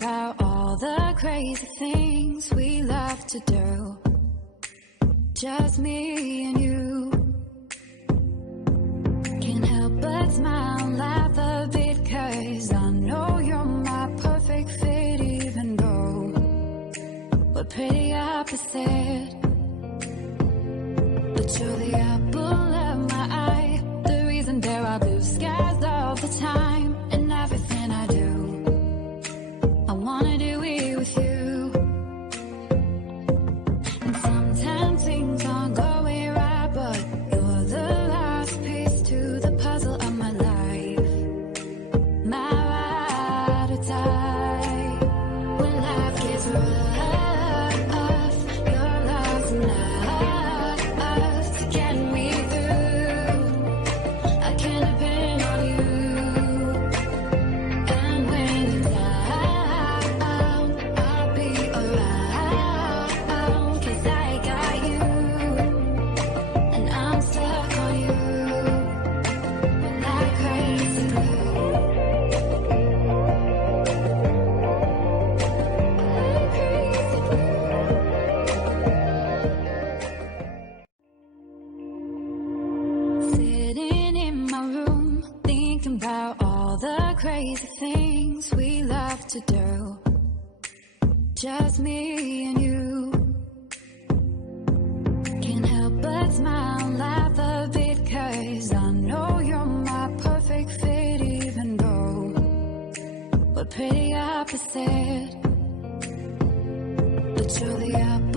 about all the crazy things we love to do. Just me and you. Can't help but smile and laugh a bit, 'cause I know you're my perfect fit, even though we're pretty opposite. But you're the apple of my eye, the reason there are blue skies all the time. And everything I do, I wanna do it with you. And sometimes things aren't going right, but you're the last piece to the puzzle of my life. My ride or die. When life gets rough, your love's enough to get me through. I can depend on you. And when you're down, I'll be around, 'cause I got you. And I'm stuck on you like crazy glue. Sitting in my room, thinking about all the crazy things we love to do. Just me and you. Can't help but smile and laugh a bit, 'cause I know you're my perfect fit, even though we're pretty opposite. But you're the opposite.